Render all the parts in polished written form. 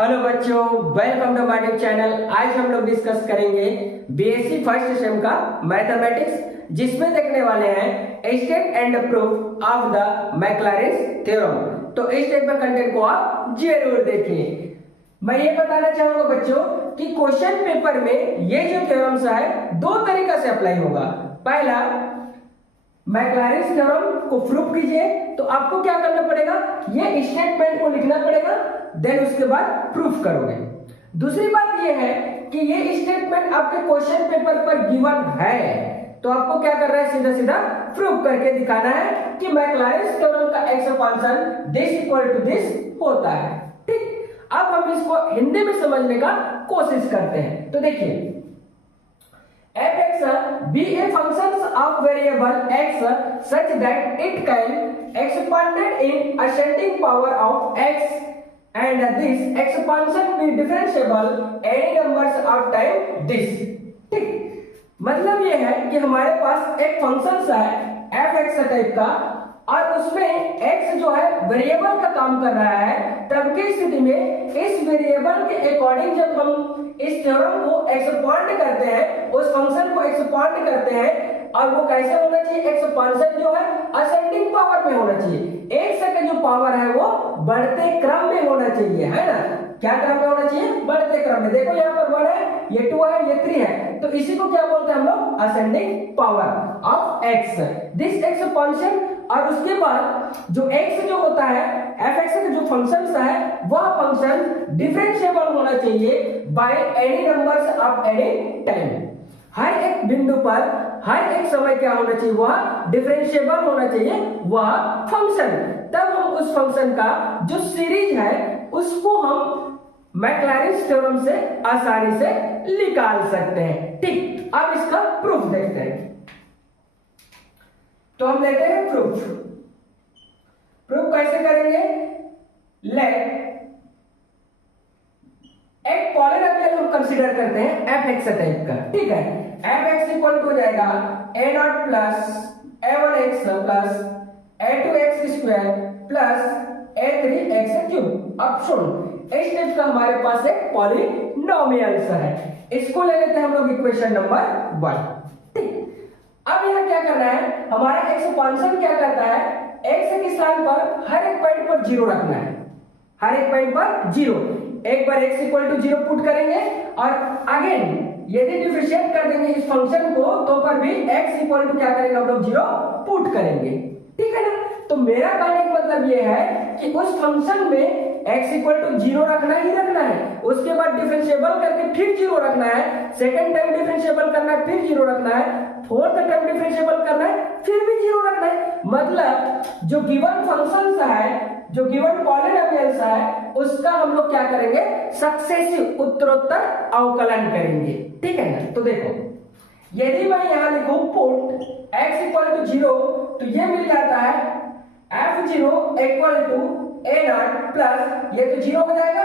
Hello बच्चों, welcome to my YouTube channel. आज हम लोग डिस्कस करेंगे बीएससी फर्स्ट सेम का मैथमेटिक्स, जिसमें देखने वाले हैं step and proof of the Maclaurin theorem. तो इस टाइप का कंटेंट को आप जरूर देखिए। मैं ये बताना चाहूंगा बच्चों कि क्वेश्चन पेपर में ये जो थ्योरम्स है दो तरीका से अप्लाई होगा। पहला, मैक्लॉरिन थ्योरम को प्रूफ कीजिए, तो आपको क्या करना पड़ेगा, ये स्टेटमेंट को लिखना पड़ेगा, देन उसके बाद प्रूफ करोगे। दूसरी बात ये है कि ये स्टेटमेंट आपके क्वेश्चन पेपर पर गिवन है, तो आपको क्या करना है, सीधा सीधा प्रूफ करके दिखाना है कि मैक्लॉरिन थ्योरम का expansion this equal to this होता है। ठीक, अब हम इसको हिंदी में समझने का कोशिश करते हैं। तो देखिए, fx be a function of variable x such that it can expanded in ascending power of x and this expansion be differentiable any numbers of time this। ठीक, मतलब ये है कि हमारे पास एक फंक्शन है fx टाइप का, और उसमें x जो है वेरिएबल का काम कर रहा है। तब की स्थिति में इस वेरिएबल के अकॉर्डिंग जब हम इस थ्योरम को एक्सपांड करते हैं, उस फंक्शन को एक्सपांड करते हैं, और वो कैसे होना चाहिए, एक्सपांशन जो है असेंडिंग पावर में होना चाहिए। x का जो पावर है वो बढ़ते क्रम में होना चाहिए, है ना। क्या क्रम में होना चाहिए, बढ़ते क्रम में। देखो यहाँ पर 1 है, ये 2 है, ये 3 है, तो इसी को क्या बोलते हैं हम लोग, ascending power of x। This expansion, और उसके बाद जो x जो होता है, fx का जो फंक्शन है, वह फंक्शन डिफरेंशिएबल होना चाहिए by any numbers of any time. हर एक बिंदु पर, हर एक समय क्या होना चाहिए, वह डिफरेंशिएबल होना चाहिए वह फंक्शन। तब हम उस फंक्शन का जो सीरीज है उसको हम मैक्लॉरिन थ्योरम से आसानी से निकाल सकते हैं। ठीक, अब इसका प्रूफ देखते हैं। तो हम लेते हैं प्रूफ। प्रूफ कैसे करेंगे, लेट एक पॉलिनोमियल हम कंसीडर करते हैं fx टाइप का। ठीक है, fx इक्वल टू हो जाएगा a0 plus a1x plus a2x square plus a3x cube. अब सुन, इस टाइप का हमारे पास एक पॉलिनोमियल है, इसको ले लेते हैं हम लोग इक्वेशन नंबर 1। अब यहाँ क्या करना है, हमारा एक्सपांशन क्या करता है, x के स्थान पर हर एक पॉइंट पर 0 रखना है, हर एक पॉइंट पर 0। एक बार x इक्वल टू 0 पुट करेंगे, और अगेन यदि डिफरेंशिएट कर देंगे इस फंक्शन को, तो पर भी x इक्वल टू क्या करेंगे हम लोग, 0 पुट करेंगे। ठीक है ना। तो मेरा कहने का मतलब ये है कि उस फंक्शन में x इक्वल टू 0 रखना ही रखना है, उसके बाद डिफरेंशिएबल करके फिर 0 रखना है, सेकंड टाइम डिफरेंशिएबल करना है फिर 0 रखना है, फोर्थ टाइम डिफरेंशिएबल करना है फिर भी 0 रखना है। मतलब जो गिवन फंक्शन है, जो गिवन पॉलिनोमियल है, उसका हम लोग क्या करेंगे, सक्सेसिव उत्तरोत्तर अवकलन करेंगे। ठीक है ना। तो देखो, यदि मैं यहां लिखूं पुट x इक्वल टू 0, तो ये मिल जाता है f0 equal to a0 plus, ये तो 0 हो जाएगा,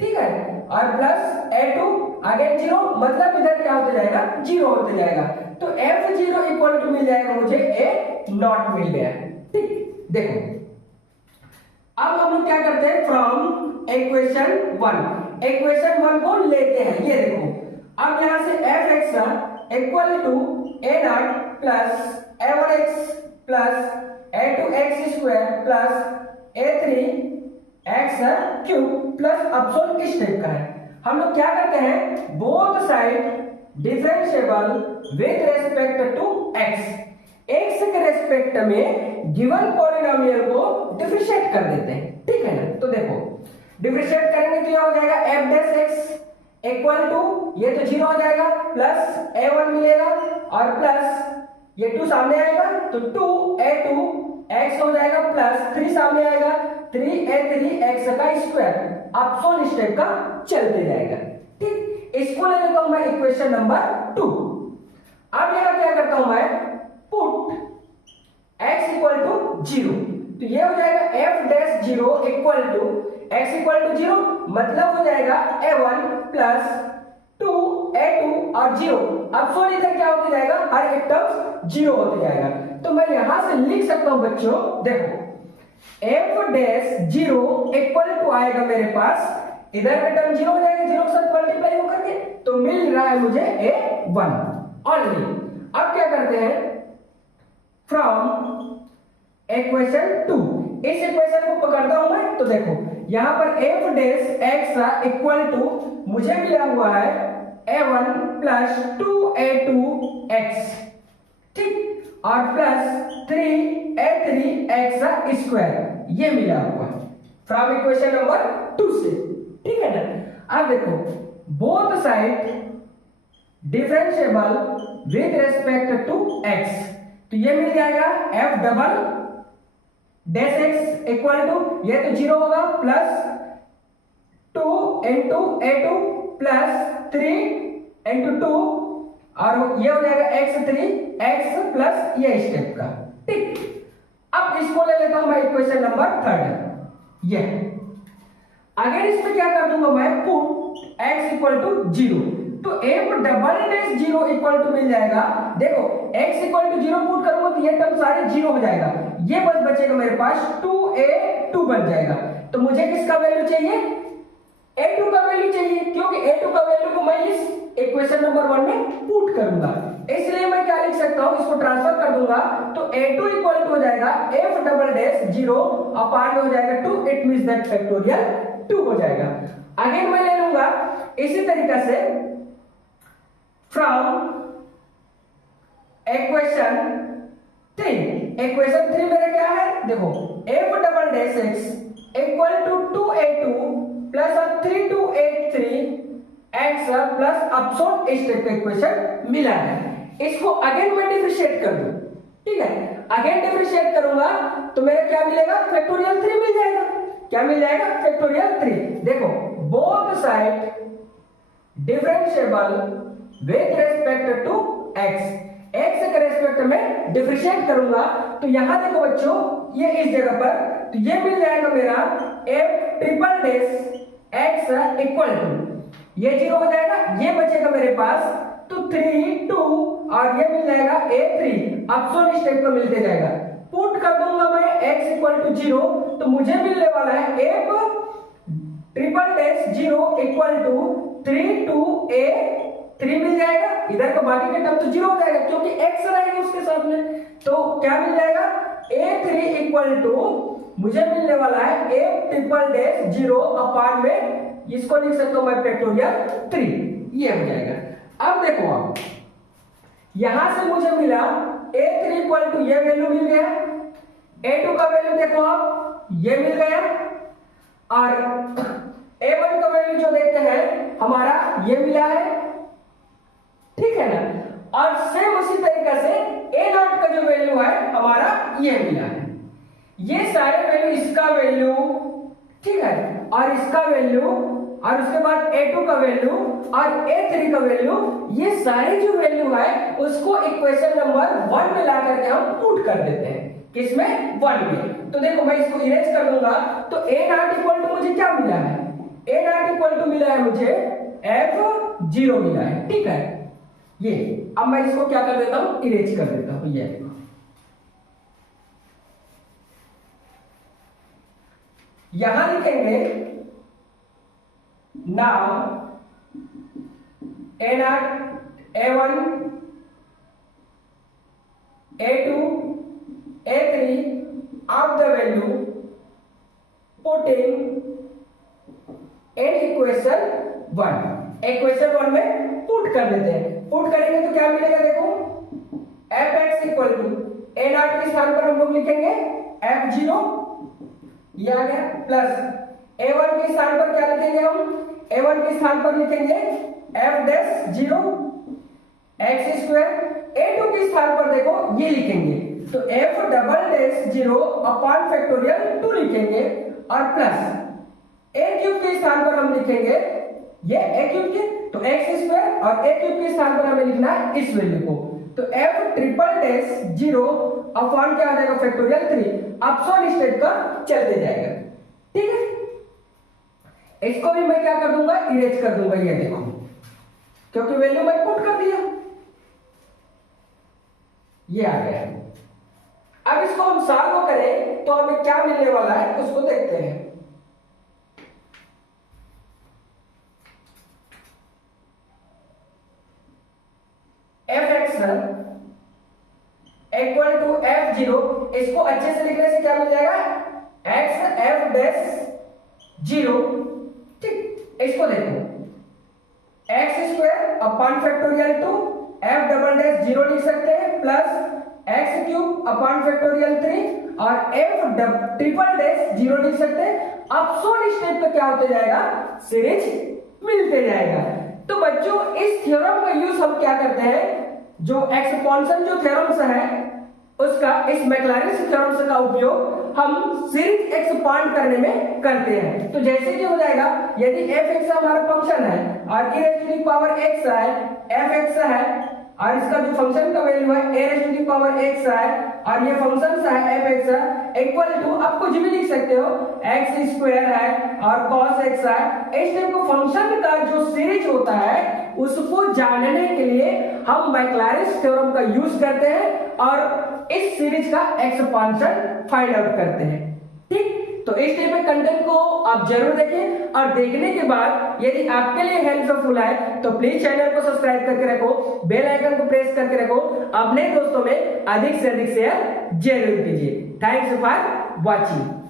ठीक है, और प्लस a2 अगेन 0, मतलब इधर क्या होते जाएगा, 0 होते जाएगा। तो f0 इक्वल टू मिल जाएगा मुझे a0 मिल गया। ठीक, देखो अब हम लोग क्या करते हैं, फ्रॉम इक्वेशन 1 को लेते हैं। ये देखो, अब यहां से fx equal to a0 plus a1x plus a2x square plus a3x cube plus अपसोन इस टाइप का है। हम लोग क्या करते हैं, both side differentiable with respect to x के रेस्पेक्ट में गिवन पॉलिनोमियल को डिफरेंशिएट कर देते हैं। ठीक है ना। तो देखो, डिफरेंशिएट करेंगे तो क्या हो जाएगा, f dash x equal to, ये तो 0 हो जाएगा, प्लस a1 मिलेगा, और प्लस ये 2 सामने आएगा तो 2a2x हो जाएगा, प्लस 3 सामने आएगा, 3a3x का स्क्वायर, अपसोन इस टाइप का चलते जाएगा। ठीक, इसको ले लेता हूं मैं इक्वेशन नंबर 2। अब यहां क्या करता हूं मैं, पुट x इक्वल टू 0, तो ये हो जाएगा f dash 0 equal to x equal to 0, मतलब हो जाएगा a1 प्लस 2a2 और 0। अब सॉरी, इधर क्या होते जाएगा, हर एक टर्म 0 होते जाएगा। तो मैं यहां से लिख सकता हूं बच्चों, देखो f डैश 0 इक्वल टू आएगा मेरे पास इधर का टर्म 0 हो जाएगा, 0 के साथ मल्टीप्लाई होकर के, तो मिल रहा है मुझे a1 ओनली। अब क्या करते हैं, फ्रॉम इक्वेशन 2, इस इक्वेशन को पकड़ता हूं मैं, तो देखो यहां पर f dash x equal to मुझे मिला हुआ है a1 प्लस 2a2x, ठीक, और प्लस 3a3x स्क्वायर, ये मिला हुआ है फ्रॉम इक्वेशन नंबर 2 से, ठीक है ना। अब देखो both side differentiable with respect to x, तो ये मिल जाएगा f double dash x equal to, ये तो 0 होगा, plus 2 into a2 plus 3 into 2, और ये हो जाएगा x3 x प्लस ये स्टेप का, ठीक। अब इसको ले लेता हूं मैं इक्वेशन नंबर 3, ये अगर इसमें क्या कर दूंगा मैं, पुट x इक्वल टू 0, तो f double dash 0 equal to मिल जाएगा, देखो x इक्वल टू 0 पुट करूंगा तो ये टर्म सारे 0 हो जाएगा, ये बस बचेगा मेरे पास 2a2 बन जाएगा। तो मुझे किसका वैल्यू चाहिए, a2 का वैल्यू चाहिए, क्योंकि a2 का वैल्यू को मैं इस इक्वेशन नंबर 1 में पुट करूंगा, इसलिए मैं क्या लिख सकता हूं, इसको ट्रांसफर कर दूंगा, तो a2 इक्वल टू हो जाएगा f डबल डैश 0 अपान में हो जाएगा 2, इट मींस दैट फैक्टोरियल 2 हो जाएगा। अगेन मैं ले लूंगा इसी तरीका से फ्रॉम इक्वेशन 3, इक्वेशन 3 मेरा क्या है, देखो f double dash x equal to 2a2 plus 3 x plus अपसोन इस टाइप का इक्वेशन मिला है, इसको अगेन मैं डिफरेंशिएट कर दूं, ठीक है, अगेन डिफरेंशिएट करूंगा तो मेरा क्या मिलेगा, फैक्टोरियल 3 मिल जाएगा, क्या मिल जाएगा, फैक्टोरियल 3। देखो both side differentiable with respect to x, x के रिस्पेक्ट में डिफरेंशिएट करूंगा, तो यहां देखो बच्चों ये इस जगह पर, तो ये मिल जाएगा मेरा f triple dash x equal to, ये 0 हो जाएगा, ये बचेगा मेरे पास, तो 3 2 और ये मिल जाएगा a3, अपसोन स्टेप का मिलते जाएगा, पुट कर दूंगा मैं x इक्वल टू 0, तो मुझे मिलने वाला है f triple dash 0 equal to 3 2a3 मिल जाएगा, इधर का बाकी का टर्म तो 0 हो जाएगा क्योंकि x रहेगा उसके साथ में, तो क्या मिल जाएगा, a3 इक्वल टू मुझे मिलने वाला है f ट्रिपल डैश 0 अपान में, इसको लिख सकता हूं मैं फैक्टोरियल 3, ये हो जाएगा। अब देखो आप यहां से मुझे मिला a3 इक्वल टू ये वैल्यू मिल गया, a2 का वैल्यू देखो आप ये मिल गया, और a1 का वैल्यू जो देखते हैं हमारा ये मिला है, ठीक है ना। और सेम उसी तरीके से a0 का जो वैल्यू है हमारा ये मिला है, ये सारे वैल्यू, इसका वैल्यू, ठीक है, और इसका वैल्यू, और उसके बाद a2 का वैल्यू और a3 का वैल्यू, ये सारे जो वैल्यू है उसको इक्वेशन नंबर 1 में ला करके हम पुट कर देते हैं, किसमें, 1 में। तो देखो मैं इसको इरेज कर दूंगा, तो a0 इक्वल टू मुझे क्या मिला है, a0 इक्वल टू मिला है मुझे f0 मिला है, ठीक है, ये अब मैं इसको क्या कर देता हूं, इरेज कर देता हूं, ये यहां लिखेंगे now a0 a1 a2 a3 of the value putting in equation 1, equation 1 में पुट कर देते हैं, पुट करेंगे तो क्या मिलेगा, देखो fx इक्वल टू a0 के स्थान पर हम लोग लिखेंगे f0, ये आ गया, प्लस a1 के स्थान पर क्या लिखेंगे हम, a1 के स्थान पर लिखेंगे f dash 0 x square, a2 के स्थान पर देखो ये लिखेंगे, तो f डबल डैश 0 अपान फैक्टोरियल 2 लिखेंगे, और प्लस a क्यूब के स्थान पर हम लिखेंगे ये a क्यूब के, तो x स्क्वायर, और a क्यूब के स्थान पर हमें लिखना है इस वैल्यू को, तो f ट्रिपल डैश 0 अपॉन क्या आ जाएगा, फैक्टोरियल 3, अपसोन स्टेप का चलते जाएगा, ठीक है। इसको भी मैं क्या कर दूंगा, इरेज कर दूंगा, ये देखो, क्योंकि वैल्यू मैं पुट कर दिया, ये आ गया। अब इसको हम सॉल्व करें तो हमें क्या मिलने वाला है उसको देखते हैं। इक्वल टू एफ जीरो, इसको अच्छे से लिखने से क्या मिल जाएगा, एक्स एफ डैश जीरो। ठीक, इसको देखो x square upon factorial two F double dash zero लिख सकते हैं plus x cube upon factorial 3 और एफ ट्रिपल डैश जीरो लिख सकते हैं। अब सोल स्टेप पे क्या होते जाएगा, सीरीज मिलते जाएगा। तो बच्चों इस थ्योरम का यूज हम क्या करते हैं, जो एक्सपांशन जो थ्योरम्स है उसका, इस मैक्लॉरिन थ्योरम्स का उपयोग हम सीरीज एक्सपांड करने में करते हैं। तो जैसे कि हो जाएगा, यदि एफ एक्स हमारा फंक्शन है और e raise to the power x है, एफ एक्स है और इसका जो फंक्शन का वैल्यू है a raise to the power x है और ये फंक्शन है एफ एक्स है, इक्वल टू आप कुछ भी लिख सकते हो, एक्स स्क्वायर है और cos x है। इस टाइप को फंक्शन का जो सीरीज होता है उसको जानने के लिए हम मैक्लॉरिन थ्योरम का यूज करते हैं और इस सीरीज का एक्सपांशन फाइंड आउट करते हैं। ठीक, तो इस टाइप के कंटेंट को आप जरूर देखें और देखने के बाद यदि आपके लिए हेल्पफुल है तो प्लीज चैनल को सब्सक्राइब करके रखो, बेल आइकन को प्रेस करके रखो, अपने दोस्तों में अधिक से अधिक शेयर जरूर कीजिए। Thanks for watching.